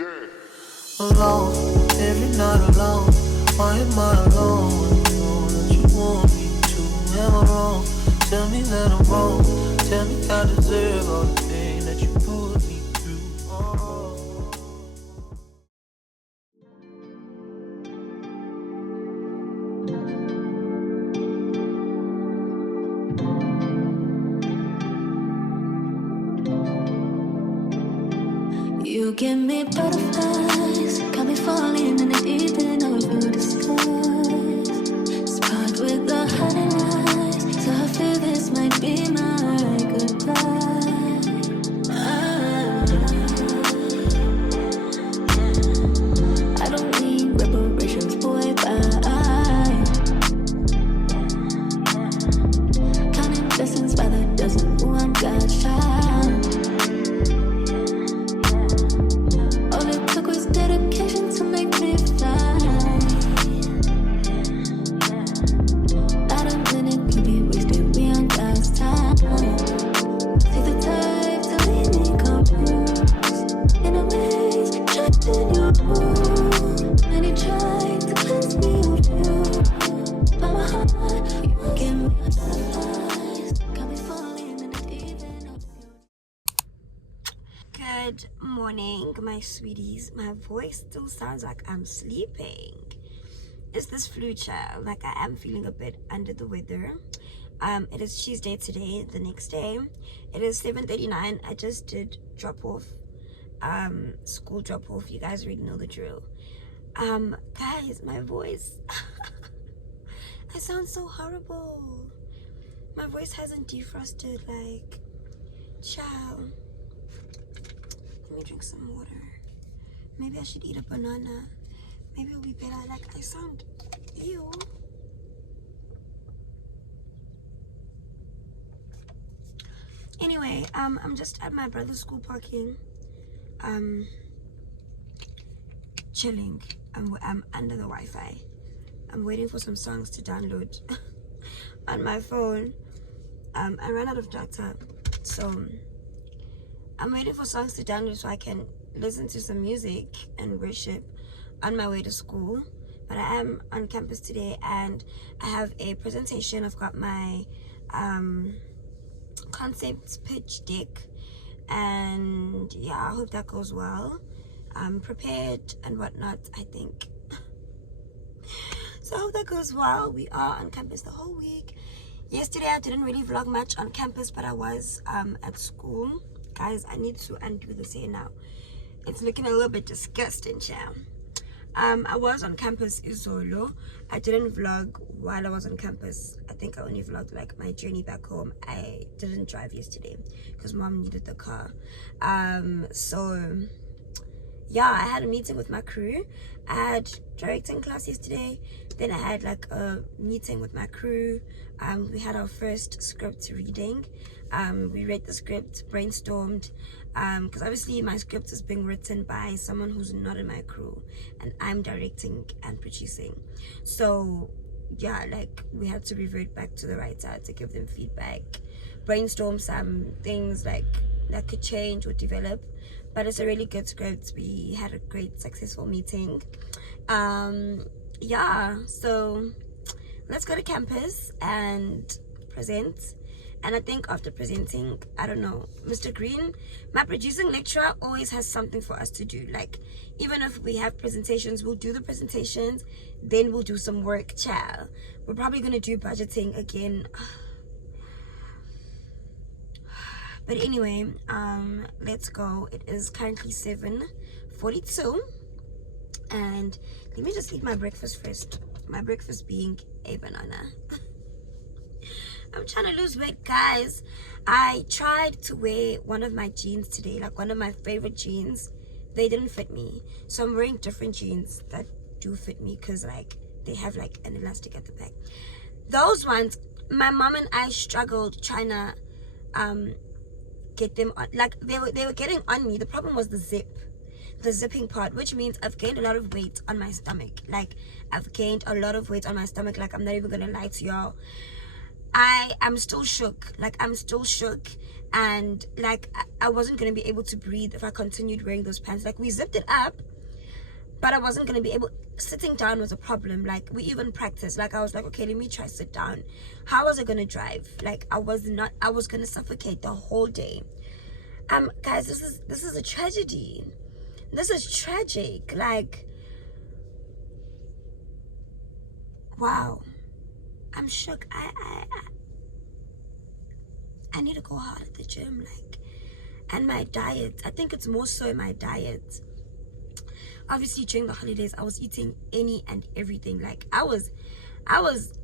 Alone, every night alone. Why am I alone? When you know that you want me to. Am I wrong? Tell me that I'm wrong. Tell me I deserve all the pain that you put me through. You give me butterflies, got me falling in the deep end of your disguise. Sparked with the honey lies, so I feel this might be my goodbye. I don't need reparations, boy, bye. Counting blessings by the dozen, ooh, I'm God's child. Dedication to make me fly. Not a minute could be wasted, we on God's time. See the type to leave me confused. In a maze, trapped in your room. Many tried to cleanse me of you. But my heart, you give me butterflies. Got me falling in the deep end of you. Good morning, my sweeties. My voice still sounds like I'm sleeping. It's this flu child. Like, I am feeling a bit under the weather. It is Tuesday today, the next day. It is 7:39. I just did drop off, school drop off. You guys already know the drill. Guys, my voice. I sound so horrible. My voice hasn't defrosted. Like, child. Let me drink some water. Maybe I should eat a banana. Maybe it'll be better. Like, I sound ew. Anyway, I'm just at my brother's school parking. Chilling. I'm under the Wi-Fi. I'm waiting for some songs to download on my phone. I ran out of data, so I'm waiting for songs to download so I can listen to some music and worship on my way to school. But I am on campus today and I have a presentation. I've got my concept pitch deck, and yeah, I hope that goes well. I'm prepared and whatnot, I think. So I hope that goes well. We are on campus the whole week. Yesterday I didn't really vlog much on campus, but I was at school. Guys, I need to undo this hair now. It's looking a little bit disgusting, child. I was on campus Izolo. I didn't vlog while I was on campus. I think I only vlogged like my journey back home. I didn't drive yesterday because mom needed the car. So yeah, I had a meeting with my crew. I had directing class yesterday. Then I had like a meeting with my crew. We had our first script reading. We read the script, brainstormed, because obviously my script is being written by someone who's not in my crew, and I'm directing and producing. So yeah, like, we had to revert back to the writer to give them feedback, brainstorm some things like that could change or develop. But it's a really good script. We had a great successful meeting. Yeah, so let's go to campus and present. And I think after presenting, I don't know, Mr. Green, my producing lecturer, always has something for us to do. Like, even if we have presentations, we'll do the presentations, then we'll do some work, child. We're probably going to do budgeting again. But anyway, let's go. It is currently 7:42. And let me just eat my breakfast first. My breakfast being a banana. I'm trying to lose weight, guys. I tried to wear one of my jeans today, like one of my favorite jeans. They didn't fit me, so I'm wearing different jeans that do fit me, because like they have like an elastic at the back. Those ones, my mom and I struggled trying to get them on. Like, they were getting on me. The problem was the zipping part, which means I've gained a lot of weight on my stomach. Like, I've gained a lot of weight on my stomach. Like, I'm not even gonna lie to y'all. I'm still shook. Like, I'm still shook. and like I wasn't gonna be able to breathe if I continued wearing those pants. Like, we zipped it up, but I wasn't gonna be able. Sitting down was a problem. Like, we even practiced. Like, I was like, okay, let me try sit down. How was I gonna drive? Like, I was gonna suffocate the whole day. Guys, this is a tragedy. This is tragic. Like, wow, I'm shook. I need to go hard at the gym, like, and my diet. I think it's more so my diet. Obviously, during the holidays, I was eating any and everything. Like, I was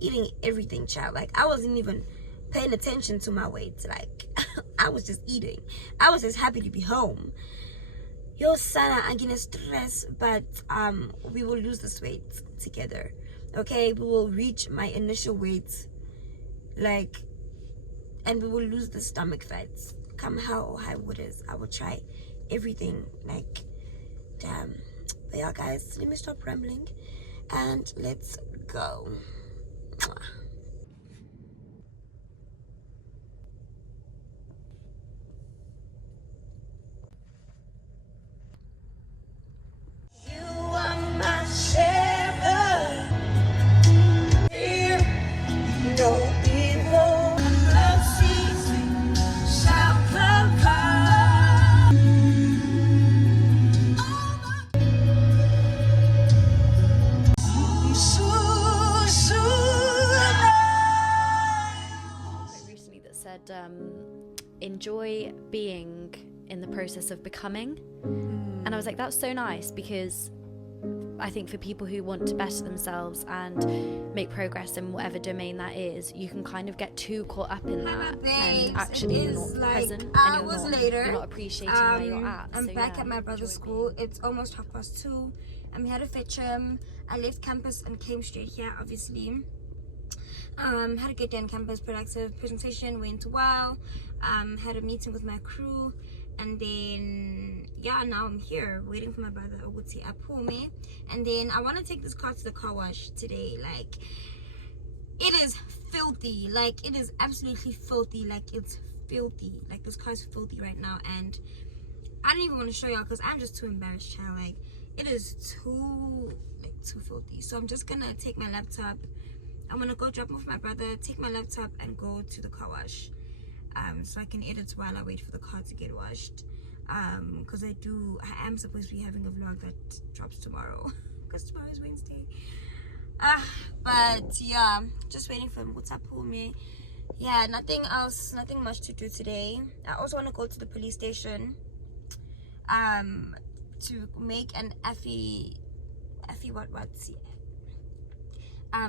eating everything, child. Like, I wasn't even paying attention to my weight. Like, I was just eating. I was just happy to be home. Yo, Sana, I'm gonna stress, but we will lose this weight together. Okay, we will reach my initial weight, like, and we will lose the stomach fats. Come how or high waters, I will try everything. Like, damn. But yeah, guys, let me stop rambling and let's go. Mwah. You are my shepherd. Fear no evil. Mercies shall cover. Recently that said enjoy being in the process of becoming, and I was like, that's so nice, because I think for people who want to better themselves and make progress in whatever domain that is, you can kind of get too caught up in that and actually you're not like present and hours later. you're not appreciating where you're at. I'm So, back yeah, at my brother's school. It's almost 2:30. I'm here to fetch him. I left campus and came straight here, obviously. Had a good day on campus, productive presentation, went well. Had a meeting with my crew, and then yeah, now I'm here waiting for my brother Oguti Apume. And then I want to take this car to the car wash today. Like, it is filthy. Like, it is absolutely filthy. Like, it's filthy. Like, this car is filthy right now, and I don't even want to show y'all because I'm just too embarrassed, child. Like, it is too filthy. So I'm just gonna take my laptop. I'm gonna go drop off my brother, take my laptop, and go to the car wash, so I can edit while I wait for the car to get washed. Because I am supposed to be having a vlog that drops tomorrow, because tomorrow is Wednesday. But yeah, just waiting for him. What's up, me? Yeah, nothing else, nothing much to do today. I also want to go to the police station, to make an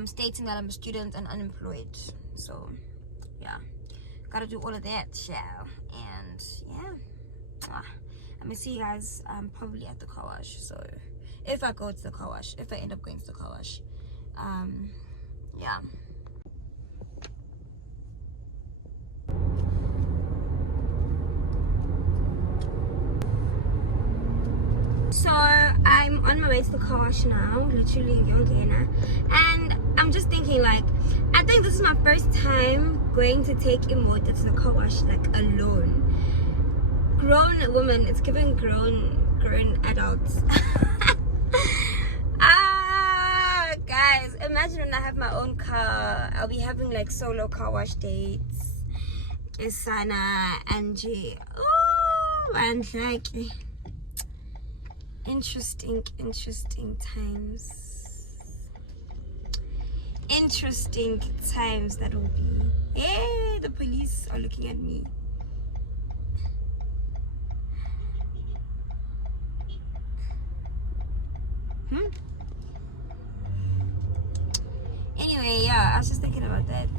stating that I'm a student and unemployed. So yeah, gotta do all of that, shall. And yeah, I'm gonna see you guys probably at the car wash. So if I go to the car wash, if I end up going to the car wash, yeah. So I'm on my way to the car wash now, literally in Yongena, and I'm just thinking, like, I think this is my first time going to take Imoda to the car wash, like, alone. Grown woman, it's giving grown adults. Guys, imagine when I have my own car, I'll be having like solo car wash dates. Isana, Angie, oh, and like, interesting times that will be. Hey, the police are looking at me. Anyway, yeah, I was just thinking about that.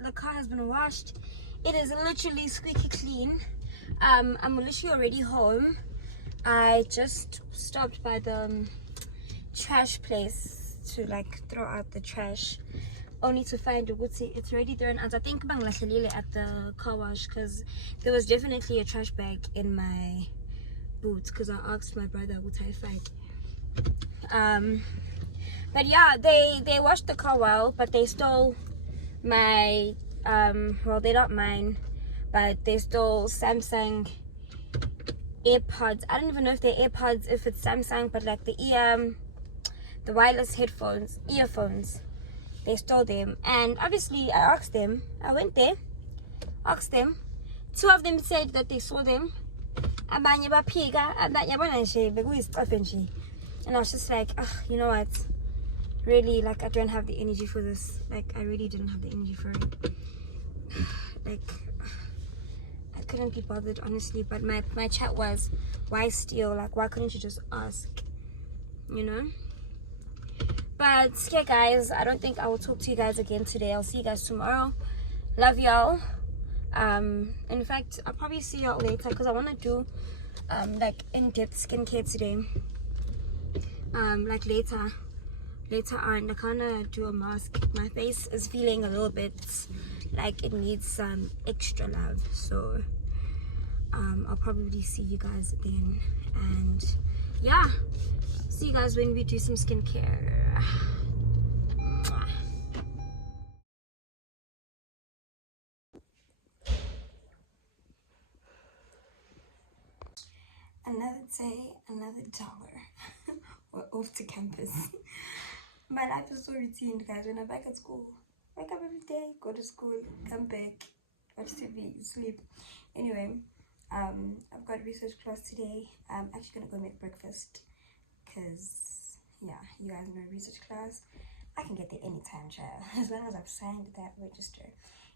The car has been washed. It is literally squeaky clean. I'm literally already home. I just stopped by the trash place to like throw out the trash, only to find it's already thrown out. I think at the car wash because there was definitely a trash bag in my boot because I asked my brother what I find. But yeah, they washed the car well, but they stole my well, they're not mine, but they stole Samsung AirPods. I don't even know if they're AirPods, if it's Samsung, but like the wireless earphones, they stole them. And obviously I asked them, I went there, asked them. Two of them said that they saw them, and I was just like, you know what, really, like, I don't have the energy for this. Like, I really didn't have the energy for it. Like, I couldn't be bothered, honestly. But my chat was, why steal? Like, why couldn't you just ask? You know? But yeah, guys, I don't think I will talk to you guys again today. I'll see you guys tomorrow. Love y'all. In fact, I'll probably see y'all later because I want to do like in-depth skincare today. Like later on, I kind of do a mask. My face is feeling a little bit like it needs some extra love, so I'll probably see you guys then. And yeah, see you guys when we do some skincare. Another day, another dollar. We're off to campus. My life is so routine, guys. When I'm back at school, wake up every day, go to school, come back, watch TV, sleep. Anyway, I've got research class today. I'm actually gonna go make breakfast because, yeah, you guys know research class. I can get there anytime, child, as long as I've signed that register.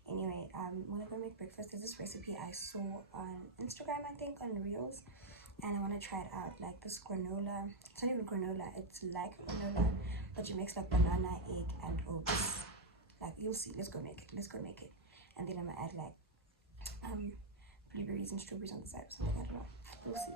Anyway, I'm gonna go make breakfast. There's this recipe I saw on Instagram, I think, on Reels. And I want to try it out, like this granola. It's not even granola, it's like granola, but you mix like banana, egg, and oats. Like, you'll see. Let's go make it. And then I'm gonna add like blueberries and strawberries on the side or something. I don't know. We'll see.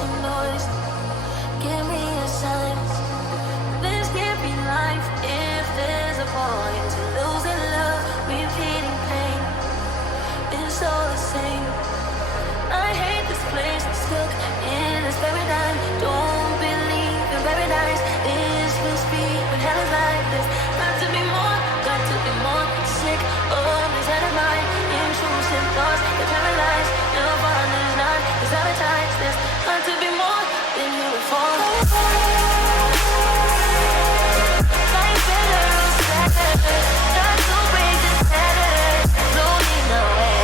some noise. Give me a sign. This can't be life if there's a point to losing love, repeating pain. It's all the same. I hate this place, I'm stuck in this paradigm. Don't believe in paradise. This will speed when hell is like this. Got to be more, got to be more. Sick of this head of mine. Intrusive thoughts that paralyze. No fun is not, it's sabotage. There's got to be more than you before. Life better or sadder. Got to break this pattern. Floating away.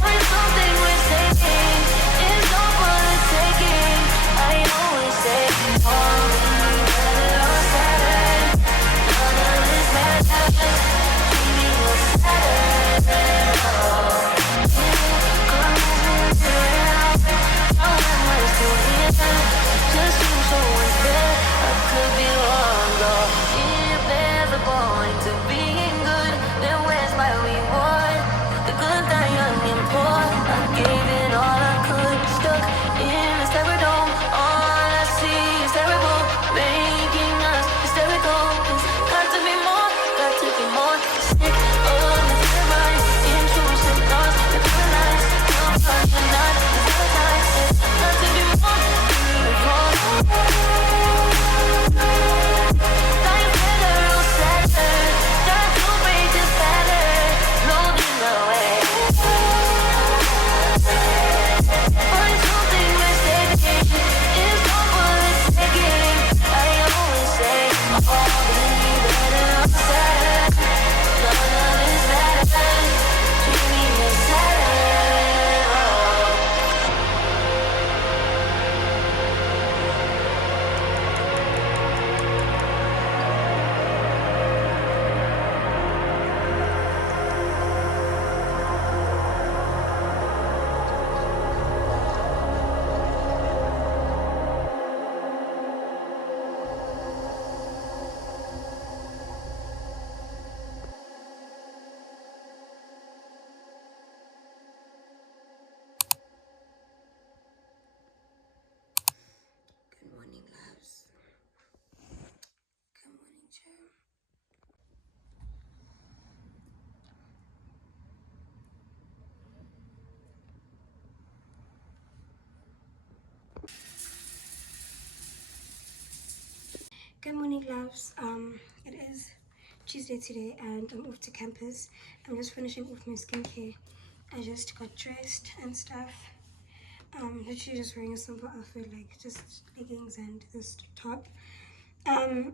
Find something worth saving. It's all for the taking. I always say, all better or sadder. None of this matters. Dreaming of Saturn. Just seems so unfair. I could be wrong, though. If there's a point to being good, then where's my reward? The good, the young, and poor. I gave it all I could. Stuck in this terror-dome. All I see is terrible, making us hysterical. There's got to be more, got to be more. Sick of this deadline. Intrusive thoughts that paralyze. No fun, you're not, it's sabotage. There's got to be more. Life better or sadder. Got to break this pattern. Floating away. Find something worth saving. It's all for the taking. I always say, all better or sadder. None of this matters. Dreaming of Saturn. Good morning, loves. Good morning, Joe. Good morning, loves. It is Tuesday today, and I'm off to campus. I'm just finishing off my skincare. I just got dressed and stuff. Literally just wearing a simple outfit, like just leggings and this top. I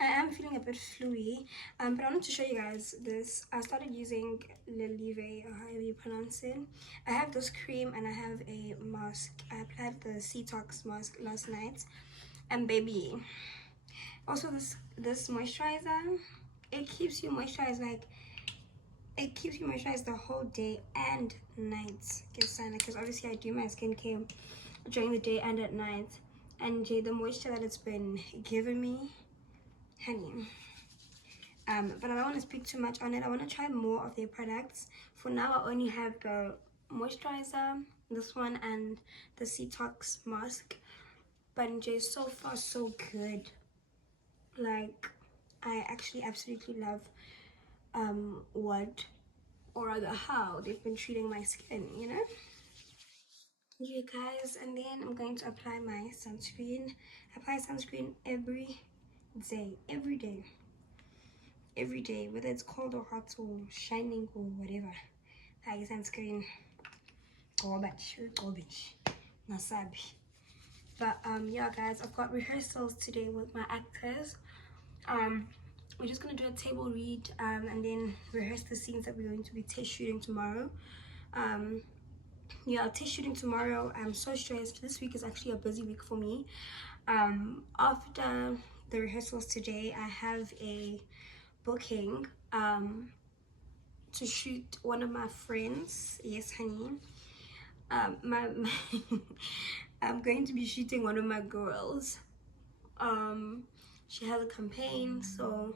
am feeling a bit fluey, but I wanted to show you guys this. I started using Lelive, or however you pronounce it. I have this cream and I have a mask. I applied the xoxo mask last night, and baby, also this moisturizer, it keeps you moisturized, like it keeps you moisturized the whole day and night. Because obviously I do my skincare during the day and at night, and the moisture that it's been giving me, honey. But I don't want to speak too much on it. I want to try more of their products. For now, I only have the moisturizer, this one, and the xoxo mask. But so far so good. Like, I actually absolutely love how they've been treating my skin, you know. Yeah, guys, and then I'm going to apply my sunscreen. Apply sunscreen every day, whether it's cold or hot or shining or whatever. Apply sunscreen. Garbage, nasabi. But yeah, guys, I've got rehearsals today with my actors. We're just gonna do a table read and then rehearse the scenes that we're going to be test shooting tomorrow. Yeah, test shooting tomorrow. I'm so stressed. This week is actually a busy week for me. After the rehearsals today, I have a booking to shoot one of my friends. Yes, honey. I'm going to be shooting one of my girls. She has a campaign, so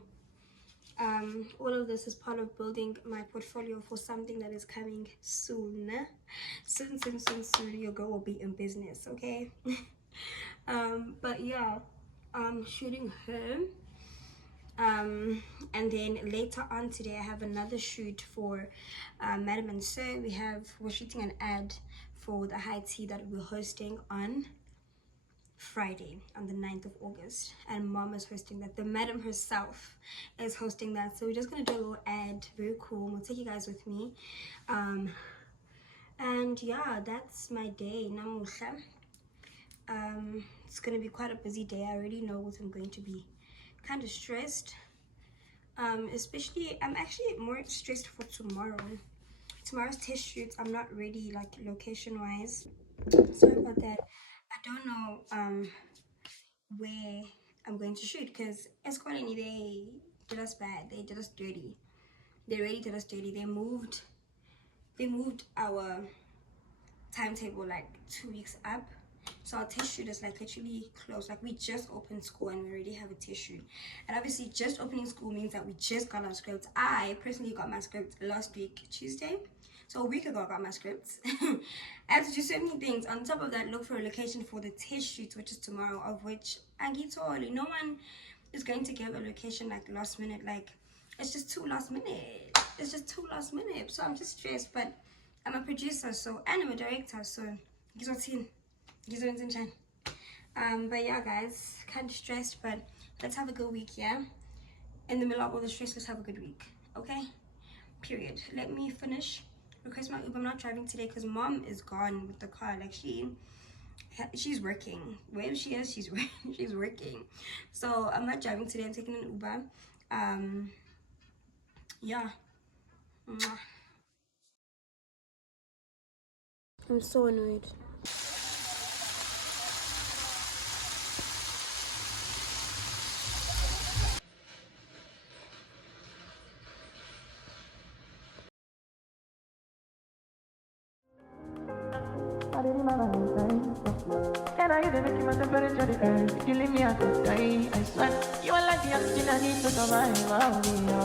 All of this is part of building my portfolio for something that is coming soon. Soon. Your girl will be in business, okay? But yeah, I'm shooting her. And then later on today I have another shoot for Madam and Sir. We're shooting an ad for the high tea that we're hosting on Friday on the 9th of August, and Mom is hosting that. The madam herself is hosting that, so we're just gonna do a little ad. Very cool. We'll take you guys with me. And yeah, that's my day. Namusha. It's gonna be quite a busy day. I already know what I'm going to be kind of stressed. Especially I'm actually more stressed for tomorrow's test shoots. I'm not ready, like, location wise. Sorry about that. I don't know where I'm going to shoot, because Esqualini, they did us bad. They did us dirty. They really did us dirty. They moved our timetable like 2 weeks up. So our test shoot is like literally close. Like, we just opened school and we already have a test shoot. And obviously just opening school means that we just got our scripts. I personally got my script last week, Tuesday. So a week ago I got my scripts. I have to do so many things. On top of that, look for a location for the test shoot, which is tomorrow, of which Angitoli, no one is going to give a location like last minute. Like, it's just too last minute. So I'm just stressed, but I'm a producer, so, and I'm a director, so but yeah guys, kind of stressed, but let's have a good week. Yeah, in the middle of all the stress, let's have a good week, okay? Period. Let me finish, request my Uber. I'm not driving today because Mom is gone with the car. Like, she's working. Wherever she is, she's working. So I'm not driving today. I'm taking an Uber. Yeah. I'm so annoyed. Can I even make my temperature the earth? You leave me, I could die. I swear, you are like the oxygen I need to survive.